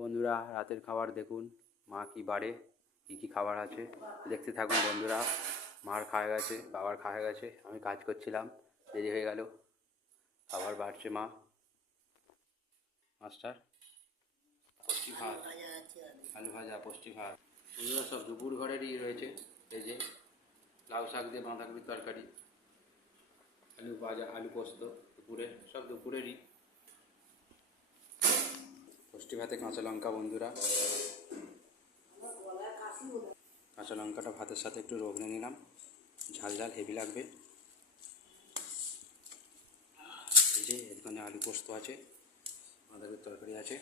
বন্ধুরা রাতের খাবার দেখুন, মা কি বাড়ে, কী কী খাবার আছে দেখতে থাকুন বন্ধুরা। মার খাওয়া গেছে, বাবার খাওয়া গেছে, আমি কাজ করছিলাম, দেরি হয়ে গেল। খাবার বাড়ছে মা। মাস্টার পুষ্টি ভাত, আলু ভাজা, পুষ্টি ভাত। বন্ধুরা সব দুপুর ঘরেরই রয়েছে। এই যে লাউ শাক দিয়ে বাঁধাকপির তরকারি, আলু ভাজা, আলু পোস্ত, দুপুরে সব দুপুরেরই। পুষ্টি ভাতে কাঁচা লঙ্কা বন্ধুরা, কাঁচা লঙ্কাটা ভাতের সাথে একটু রগড়ে নিলাম, ঝাল ঝাল হেভি লাগবে। এই যে এখানে আলু পোস্ত আছে, বাঁধাকপির তরকারি আছে।